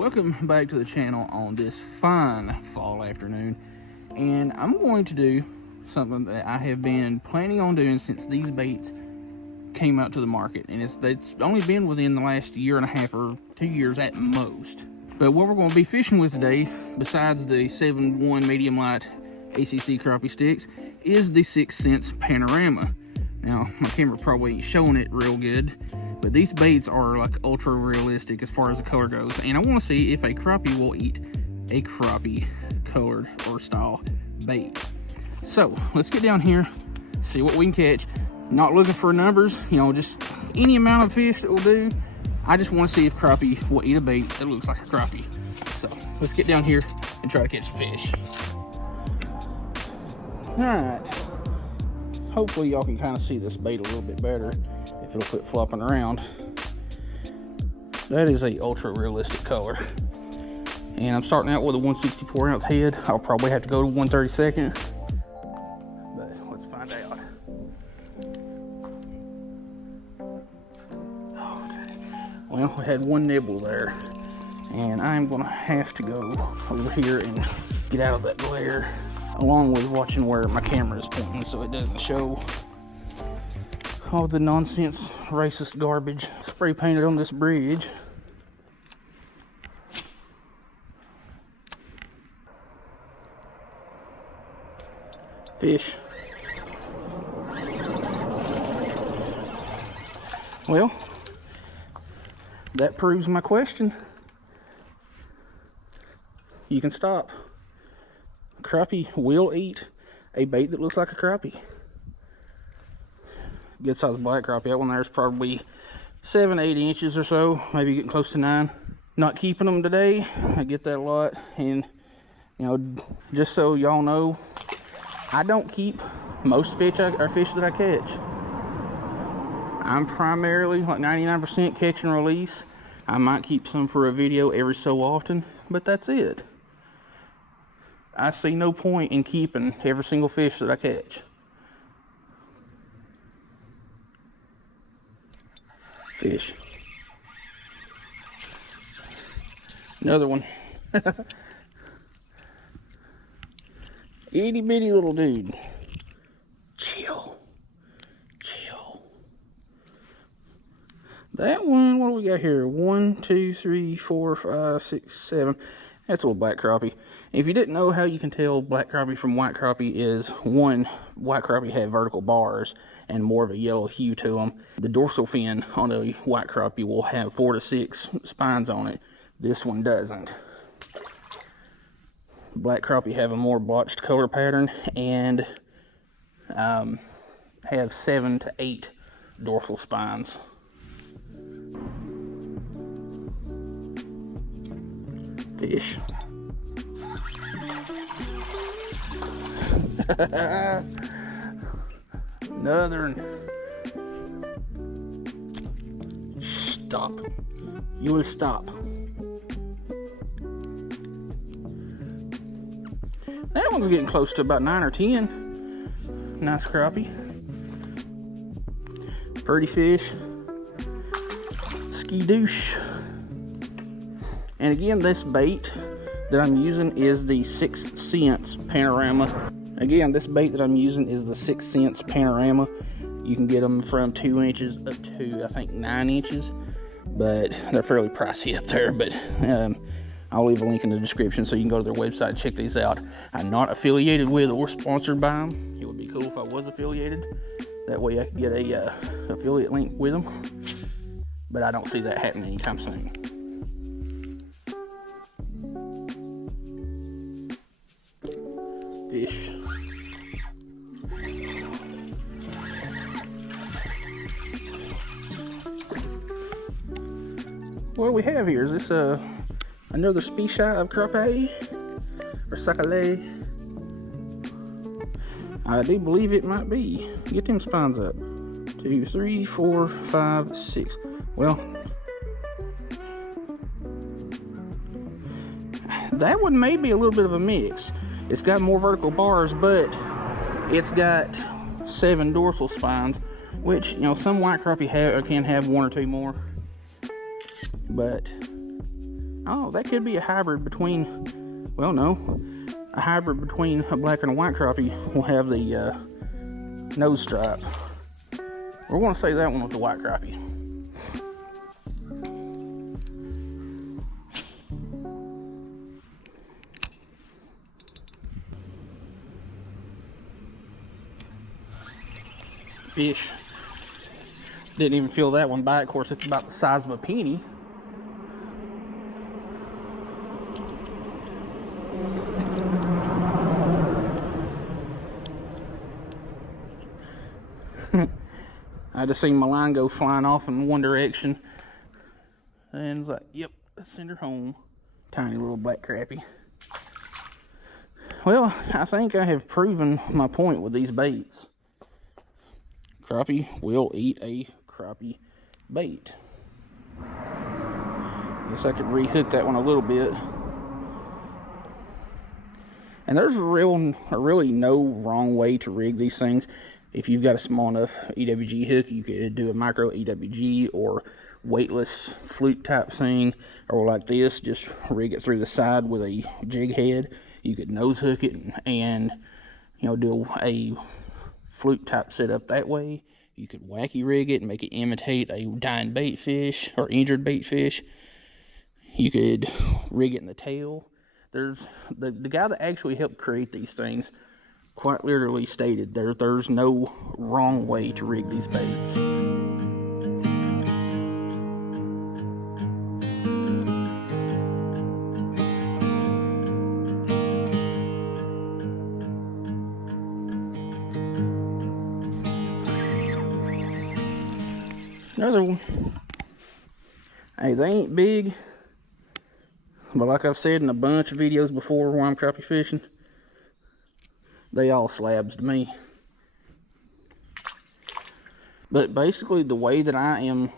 Welcome back to the channel on this fine fall afternoon, and I'm going to do something that I have been planning on doing since these baits came out to the market, and it's only been within the last year and a half or 2 years at most. But what we're going to be fishing with today, besides the 7-1 medium light ACC crappie sticks, is the 6 cents panorama. Now my camera probably ain't showing it real good, but these baits are like ultra realistic as far as the color goes, and I want to see if a crappie will eat a crappie colored or style bait. So let's get down here, see what we can catch. Not looking for numbers, you know, just any amount of fish that will do. I just want to see if crappie will eat a bait that looks like a crappie. So let's get down here and try to catch fish. All right, hopefully y'all can kind of see this bait a little bit better if it'll quit flopping around. That is a ultra realistic color, and I'm starting out with a 164 ounce head. I'll probably have to go to 132nd, but let's find out. Well, we had one nibble there, and I'm gonna have to go over here and get out of that glare, along with watching where my camera is pointing so it doesn't show all the nonsense, racist garbage spray painted on this bridge. Fish. Well, that proves my question. You can stop. Crappie will eat a bait that looks like a crappie. Good sized black crappie. That one there's probably 7-8 inches or so, maybe getting close to 9. Not keeping them today. I get that a lot, and you know, just so y'all know, I don't keep most fish that I catch. I'm primarily like 99% catch and release. I might keep some for a video every so often, but that's it. I see no point in keeping every single fish that I catch. Fish. Another one. Itty bitty little dude. Chill. Chill. That one, what do we got here? 1, 2, 3, 4, 5, 6, 7. That's a little black crappie. If you didn't know how you can tell black crappie from white crappie is, one, white crappie have vertical bars and more of a yellow hue to them. The dorsal fin on a white crappie will have 4 to 6 spines on it. This one doesn't. Black crappie have a more blotched color pattern and have 7 to 8 dorsal spines. Fish. Another. Stop. You will stop. That one's getting close to about 9 or 10. Nice crappie. Pretty fish. Skidoosh. And again, this bait that I'm using is the 6 cents panorama. Again, this bait that I'm using is the 6 cents panorama. You can get them from 2 inches up to, I think, 9 inches. But they're fairly pricey up there. But I'll leave a link in the description so you can go to their website and check these out. I'm not affiliated with or sponsored by them. It would be cool if I was affiliated. That way I could get a affiliate link with them. But I don't see that happening anytime soon. Fish. What do we have here? Is this another species of crappie or sacale? I do believe it might be. Get them spines up. 2, 3, 4, 5, 6. Well, that one may be a little bit of a mix. It's got more vertical bars, but it's got 7 dorsal spines, which, you know, some white crappie can have 1 or 2 more. But Oh, that could be a hybrid between, well, no, a hybrid between a black and a white crappie will have the nose stripe. We're going to say that one was a white crappie. Fish. Didn't even feel that one bite. Of course, it's about the size of a penny. I just seen my line go flying off in one direction. And it's like, yep, let's send her home. Tiny little black crappie. Well, I think I have proven my point with these baits. Crappie will eat a crappie bait. Guess I could rehook that one a little bit. And there's really no wrong way to rig these things. If you've got a small enough EWG hook, you could do a micro EWG or weightless fluke type thing, or like this, just rig it through the side with a jig head. You could nose hook it and do a fluke type setup that way. You could wacky rig it and make it imitate a dying bait fish or injured bait fish. You could rig it in the tail. There's the guy that actually helped create these things quite literally stated there's no wrong way to rig these baits. Another one. Hey, they ain't big, but like I've said in a bunch of videos before where I'm crappie fishing, they all slabs to me. But basically the way that I am,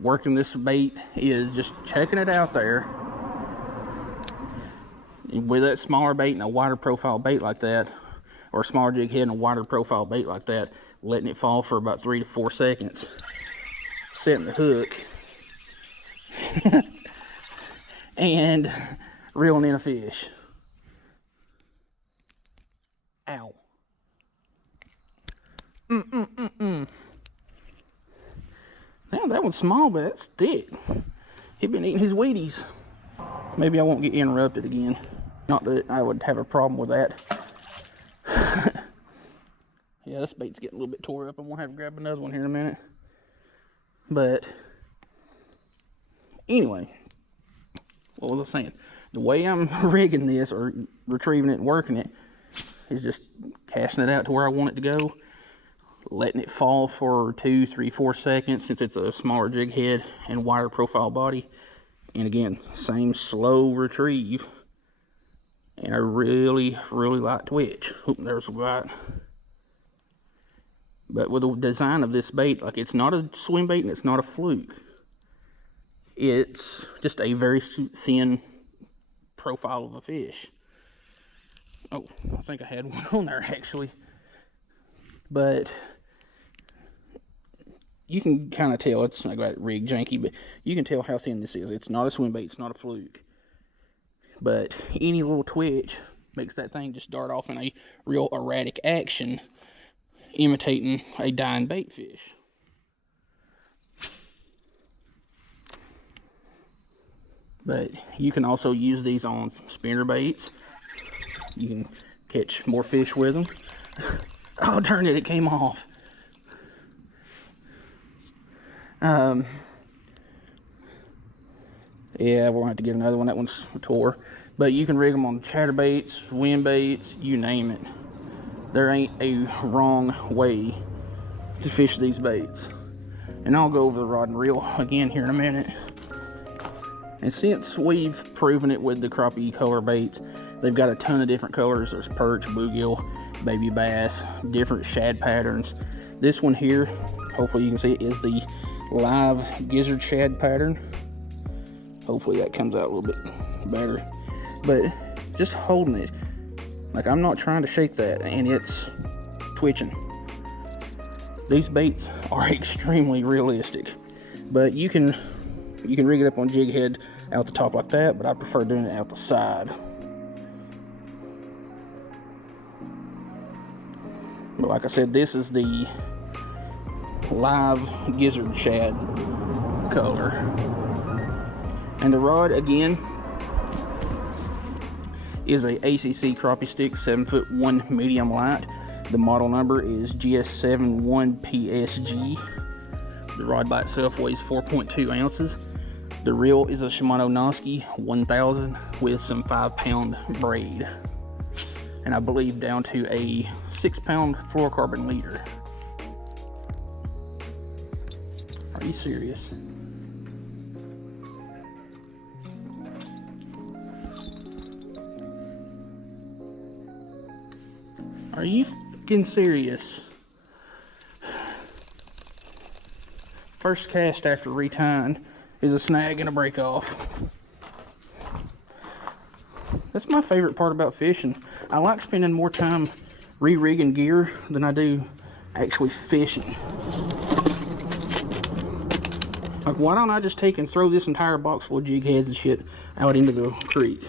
working this bait is just checking it out there. With that smaller bait and a wider profile bait like that, or a smaller jig head and a wider profile bait like that, letting it fall for about 3 to 4 seconds, setting the hook, and reeling in a fish. Ow. Now that one's small, but that's thick. He's been eating his Wheaties. Maybe I won't get interrupted again. Not that I would have a problem with that. Yeah, this bait's getting a little bit tore up. I'm gonna have to grab another one here in a minute. But anyway, what was I saying? The way I'm rigging this or retrieving it and working it is just casting it out to where I want it to go, letting it fall for 2, 3, 4 seconds since it's a smaller jig head and wider profile body. And again, same slow retrieve. And a really, really light twitch. Oop, there's a bite. But with the design of this bait, like, it's not a swim bait and it's not a fluke. It's just a very thin profile of a fish. Oh, I think I had one on there actually. But you can kind of tell, it's not got rig janky, but you can tell how thin this is. It's not a swim bait, it's not a fluke. But any little twitch makes that thing just dart off in a real erratic action, imitating a dying bait fish. But you can also use these on spinner baits. You can catch more fish with them. Oh, darn it, it came off. Yeah, we're gonna have to get another one. That one's tore. But you can rig them on chatterbaits, wind baits, you name it. There ain't a wrong way to fish these baits. And I'll go over the rod and reel again here in a minute. And since we've proven it with the crappie color baits, they've got a ton of different colors. There's perch, bluegill, baby bass, different shad patterns. This one here, hopefully you can see it, is the live gizzard shad pattern. Hopefully that comes out a little bit better. But just holding it, like, I'm not trying to shake that, and it's twitching. These baits are extremely realistic, but you can rig it up on jig head out the top like that, but I prefer doing it out the side. But like I said, this is the live gizzard shad color. And the rod, again, is a ACC crappie stick, 7'1" medium light. The model number is GS71PSG. The rod by itself weighs 4.2 ounces. The reel is a Shimano Noski 1000 with some 5-pound braid. And I believe down to a 6-pound fluorocarbon leader. Are you serious? Are you fucking serious? First cast after retying is a snag and a break off. That's my favorite part about fishing. I like spending more time re-rigging gear than I do actually fishing. Like, why don't I just take and throw this entire box full of jig heads and shit out into the creek?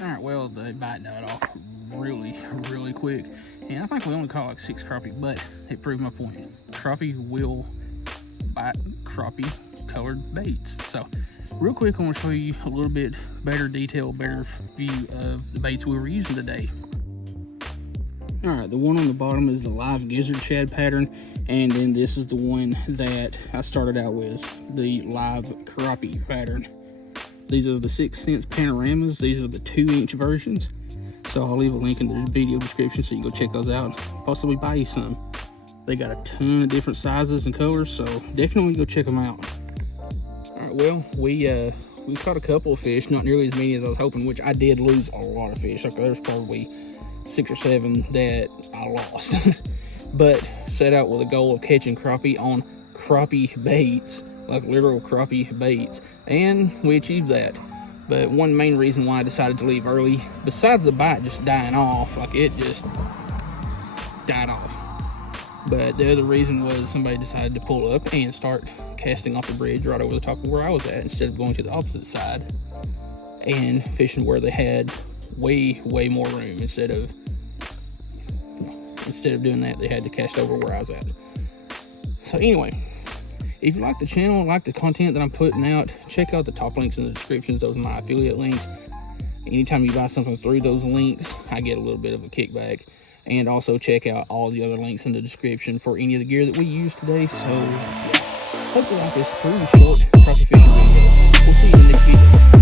Alright, well, the bite died off really quick. And I think we only caught like 6 crappie, but it proved my point. Crappie will bite crappie colored baits. So, real quick, I want to show you a little bit better detail, better view of the baits we were using today. Alright, the one on the bottom is the live gizzard shad pattern, and then this is the one that I started out with, the live crappie pattern. These are the 6 cents panoramas. These are the 2-inch versions. So I'll leave a link in the video description so you can go check those out. Possibly buy you some. They got a ton of different sizes and colors, so definitely go check them out. Alright, well, we caught a couple of fish, not nearly as many as I was hoping, which I did lose a lot of fish. Like, there's probably 6 or 7 that I lost. But set out with a goal of catching crappie on crappie baits, like literal crappie baits, and we achieved that. But one main reason why I decided to leave early, besides the bite just dying off, like it just died off, but the other reason was somebody decided to pull up and start casting off the bridge right over the top of where I was at, instead of going to the opposite side and fishing where they had way more room. Instead of doing that, they had to cast over where I was at. So anyway, if you like the channel, like the content that I'm putting out, check out the top links in the descriptions. Those are my affiliate links. Anytime you buy something through those links, I get a little bit of a kickback. And also check out all the other links in the description for any of the gear that we used today. So, yeah, hope you like this pretty short crappie fishing video. We'll see you in the next video.